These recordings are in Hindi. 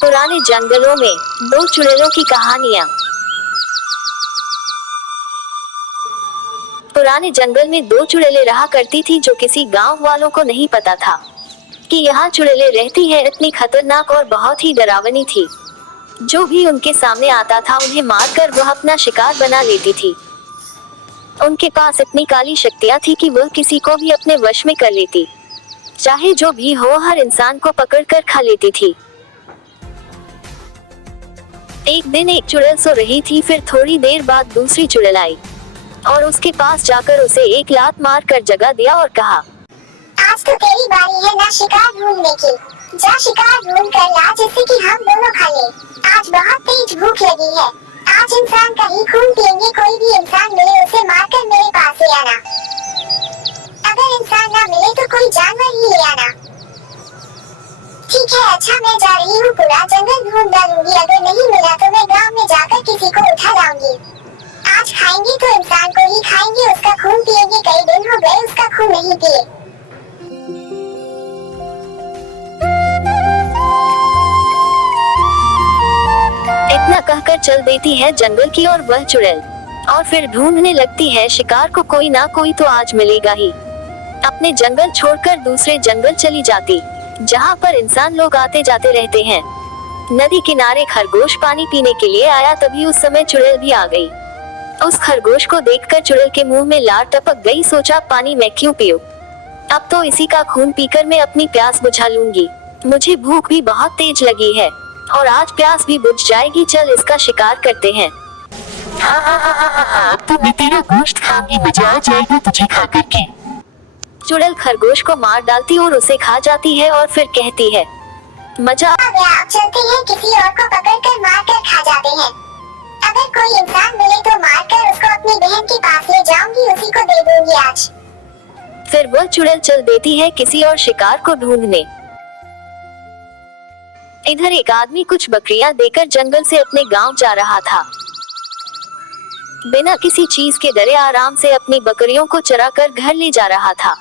पुराने जंगलों में दो चुड़ैलों की कहानियां। पुराने जंगल में दो चुड़ैलें रहा करती थी जो किसी गांव वालों को नहीं पता था कि यहाँ चुड़ैलें रहती हैं। इतनी खतरनाक और बहुत ही डरावनी थी। जो भी उनके सामने आता था उन्हें मारकर वह अपना शिकार बना लेती थी। उनके पास इतनी काली शक्तियाँ थी कि वह किसी को भी अपने वश में कर लेती, चाहे जो भी हो, हर इंसान को पकड़कर खा लेती थी। एक दिन एक चुड़ैल सो रही थी, फिर थोड़ी देर बाद दूसरी चुड़ैल आई और उसके पास जाकर उसे एक लात मारकर जगा दिया और कहा, आज तो तेरी बारी है ना शिकार ढूंढने की। जा शिकार ढूंढ कर ला जिससे कि हम दोनों खा लें। आज बहुत तेज भूख लगी है। आज इंसान का ही खून पिएंगे। कोई भी इंसान मिले उसे मारकर मेरे पास ले आना। अगर इंसान ना मिले तो कोई जानवर ही ले आना। ठीक है, अच्छा मैं जा रही हूँ, पूरा जंगल ढूंढ डालूंगी। अगर नहीं मिला तो मैं गांव में जाकर किसी को उठा लाऊंगी। आज खाएंगे तो इंसान को ही खाएंगे, उसका खून पिएंगे। कई दिन हो गए उसका खून नहीं पिए। इतना कहकर चल देती है जंगल की ओर वह चुड़ैल और फिर ढूंढने लगती है शिकार को। कोई ना कोई तो आज मिलेगा ही। अपने जंगल छोड़कर दूसरे जंगल चली जाती जहाँ पर इंसान लोग आते जाते रहते हैं। नदी किनारे खरगोश पानी पीने के लिए आया, तभी उस समय चुड़ैल भी आ गई। उस खरगोश को देखकर चुड़ैल के मुंह में लार टपक गई। सोचा, पानी मैं क्यों पीऊं, अब तो इसी का खून पीकर मैं अपनी प्यास बुझा लूंगी। मुझे भूख भी बहुत तेज लगी है और आज प्यास भी बुझ जाएगी। चल इसका शिकार करते हैं। अब तो मैं तेरा गोश्त खाऊंगी, मजा आ जाएगा तुझे खा करके। चुड़ैल खरगोश को मार डालती और उसे खा जाती है और फिर कहती है, मजा आ गया, अब चलते हैं, किसी और को पकड़कर मारकर खा जाते हैं। अगर कोई इंसान मिले तो मारकर उसको अपनी बहन के पास ले जाऊंगी, उसी को दे दूंगी आज। फिर वह चुड़ैल चल देती है किसी और शिकार को ढूंढने। इधर एक आदमी कुछ बकरियां देकर जंगल से अपने गांव जा रहा था। बिना किसी चीज के डरे आराम से अपनी बकरियों को चराकर घर ले जा रहा था।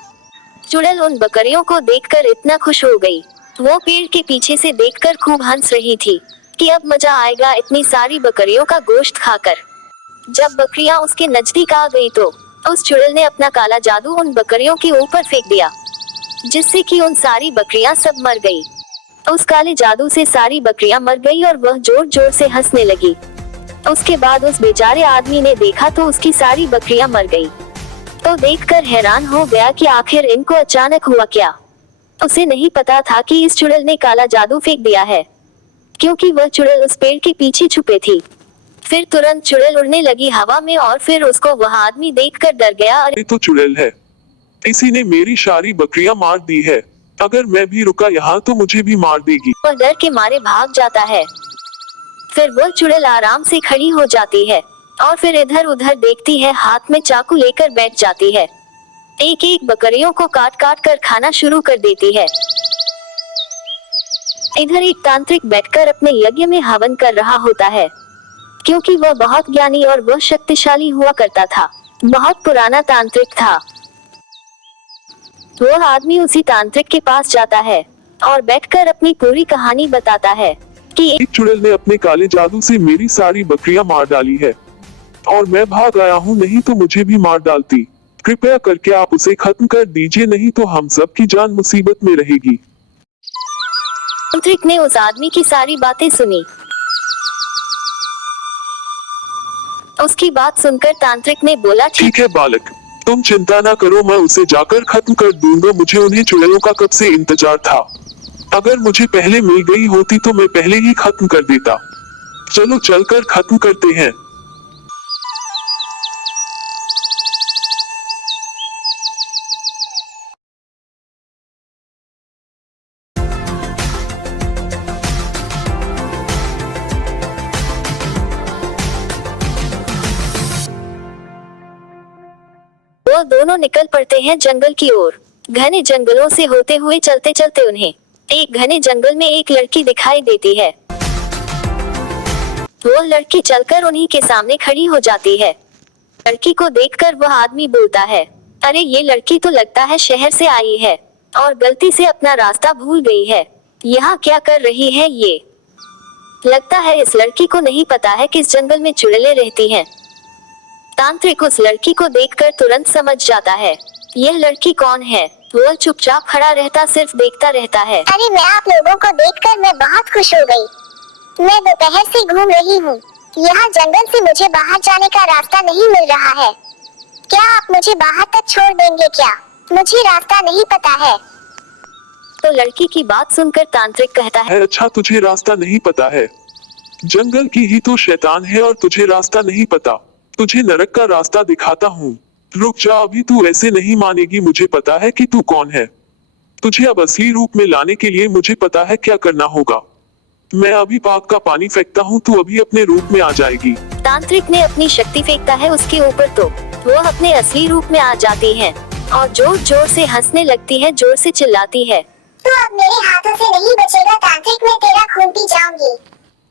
चुड़ैल उन बकरियों को देखकर इतना खुश हो गई, वो पेड़ के पीछे से देखकर खूब हंस रही थी कि अब मजा आएगा इतनी सारी बकरियों का गोश्त खाकर। जब बकरियां उसके नजदीक आ गई तो उस चुड़ैल ने अपना काला जादू उन बकरियों के ऊपर फेंक दिया, जिससे कि उन सारी बकरियां सब मर गई। उस काले जादू से सारी बकरियां मर गई और वह जोर जोर से हंसने लगी। उसके बाद उस बेचारे आदमी ने देखा तो उसकी सारी बकरियां मर गई, तो देखकर हैरान हो गया कि आखिर इनको अचानक हुआ क्या। उसे नहीं पता था कि इस चुड़ैल ने काला जादू फेंक दिया है, क्योंकि वह चुड़ैल उस पेड़ के पीछे छुपे थी। फिर तुरंत चुड़ैल उड़ने लगी हवा में और फिर उसको वह आदमी देखकर डर गया। ये तो चुड़ैल है, इसी ने मेरी सारी बकरियां मार दी है। अगर मैं भी रुका यहाँ तो मुझे भी मार देगी। वह डर के मारे भाग जाता है। फिर वह चुड़ैल आराम से खड़ी हो जाती है और फिर इधर उधर देखती है, हाथ में चाकू लेकर बैठ जाती है। एक एक बकरियों को काट काट कर खाना शुरू कर देती है। इधर एक तांत्रिक बैठकर अपने यज्ञ में हवन कर रहा होता है, क्योंकि वह बहुत ज्ञानी और वह शक्तिशाली हुआ करता था। बहुत पुराना तांत्रिक था। वह आदमी उसी तांत्रिक के पास जाता है और बैठकर अपनी पूरी कहानी बताता है कि एक चुड़ैल ने अपने काले जादू से मेरी सारी बकरियां मार डाली है और मैं भाग आया हूँ, नहीं तो मुझे भी मार डालती। कृपया करके आप उसे खत्म कर दीजिए, नहीं तो हम सब की जान मुसीबत में रहेगी। तांत्रिक ने उस आदमी की सारी बातें सुनी। उसकी बात सुनकर तांत्रिक ने बोला, ठीक है बालक, तुम चिंता ना करो, मैं उसे जाकर खत्म कर दूंगा। मुझे उन्हें चुड़ैलों का कब से इंतजार था। अगर मुझे पहले मिल गई होती तो मैं पहले ही खत्म कर देता। चलो चलकर खत्म करते हैं। वो दोनों निकल पड़ते हैं जंगल की ओर। घने जंगलों से होते हुए चलते चलते उन्हें एक घने जंगल में एक लड़की दिखाई देती है। वो लड़की चलकर उन्हीं के सामने खड़ी हो जाती है। लड़की को देखकर वह आदमी बोलता है, अरे ये लड़की तो लगता है शहर से आई है और गलती से अपना रास्ता भूल गई है। यहाँ क्या कर रही है ये? लगता है इस लड़की को नहीं पता है किस जंगल में चुड़ैलें रहती हैं। तांत्रिक उस लड़की को देखकर तुरंत समझ जाता है यह लड़की कौन है। वह चुपचाप खड़ा रहता सिर्फ देखता रहता है। अरे मैं आप लोगों को देखकर मैं बहुत खुश हो गई। मैं दोपहर से घूम रही हूँ। यहाँ जंगल से मुझे बाहर जाने का रास्ता नहीं मिल रहा है। क्या आप मुझे बाहर तक छोड़ देंगे क्या? मुझे रास्ता नहीं पता है। तो लड़की की बात सुनकर तांत्रिक कहता है, अच्छा तुझे रास्ता नहीं पता है। जंगल की ही तो शैतान है और तुझे रास्ता नहीं पता। तुझे नरक का रास्ता दिखाता हूँ। रुक जा, अभी तू ऐसे नहीं मानेगी। मुझे पता है कि तू कौन है। तुझे अब असली रूप में लाने के लिए मुझे पता है क्या करना होगा। मैं अभी पाक का पानी फेंकता हूँ, तू अभी अपने रूप में आ जाएगी। तांत्रिक ने अपनी शक्ति फेंकता है उसके ऊपर तो वह अपने असली रूप में आ जाती है और जोर जोर से हंसने लगती है, जोर से चिल्लाती है। तू अब मेरे हाथों से नहीं बचेगा तांत्रिक, मैं तेरा खून पी जाऊंगी।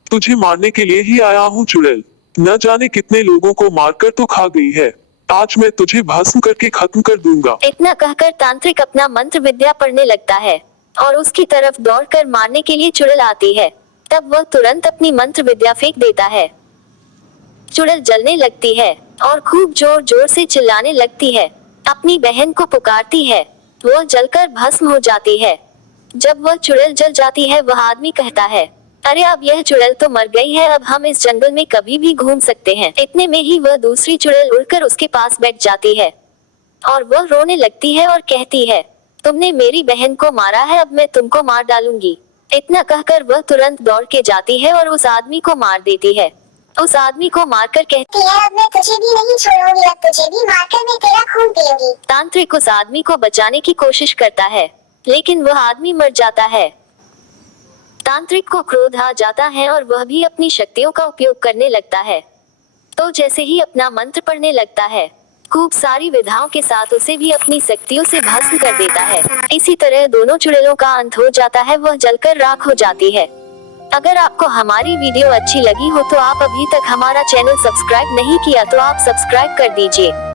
तुझे मारने के लिए ही आया हूँ चुड़ैल। न जाने कितने लोगों को मारकर तो खा गई है। आज मैं तुझे भस्म करके खत्म कर दूंगा। इतना कहकर तांत्रिक अपना मंत्र विद्या पढ़ने लगता है और उसकी तरफ दौड़कर मारने के लिए चुड़ैल आती है। तब वह तुरंत अपनी मंत्र विद्या फेंक देता है। चुड़ैल जलने लगती है और खूब जोर जोर से चिल्लाने लगती है। अपनी बहन को पुकारती है। वह जलकर भस्म हो जाती है। जब वह चुड़ैल जल जाती है वह आदमी कहता है, अरे अब यह चुड़ैल तो मर गई है, अब हम इस जंगल में कभी भी घूम सकते हैं। इतने में ही वह दूसरी चुड़ैल उड़कर उसके पास बैठ जाती है और वह रोने लगती है और कहती है, तुमने मेरी बहन को मारा है, अब मैं तुमको मार डालूंगी। इतना कहकर वह तुरंत दौड़ के जाती है और उस आदमी को मार देती है। उस आदमी को मारकर कहती है, अब मैं तुझे भी नहीं छोड़ूंगी, अब तुझे भी मारकर मैं तेरा खून पीऊंगी। तांत्रिक उस आदमी को बचाने की कोशिश करता है लेकिन वह आदमी मर जाता है। तांत्रिक को क्रोध आ जाता है और वह भी अपनी शक्तियों का उपयोग करने लगता है। तो जैसे ही अपना मंत्र पढ़ने लगता है, खूब सारी विधाओं के साथ उसे भी अपनी शक्तियों से भस्म कर देता है। इसी तरह दोनों चुड़ैलों का अंत हो जाता है, वह जलकर राख हो जाती है। अगर आपको हमारी वीडियो अच्छी लगी हो तो आप अभी तक हमारा चैनल सब्सक्राइब नहीं किया तो आप सब्सक्राइब कर दीजिए।